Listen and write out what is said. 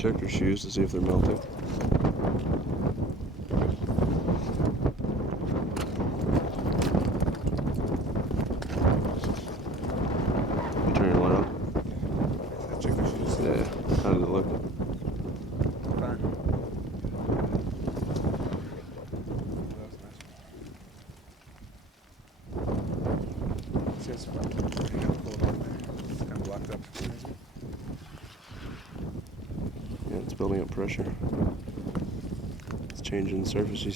check your shoes to see if they're melting. You turn your light on? Check your shoes. Yeah. How does it look? Fine. It says you gotta pull it on there. It's kind of blocked up. Yeah, it's building up pressure. It's changing the surface.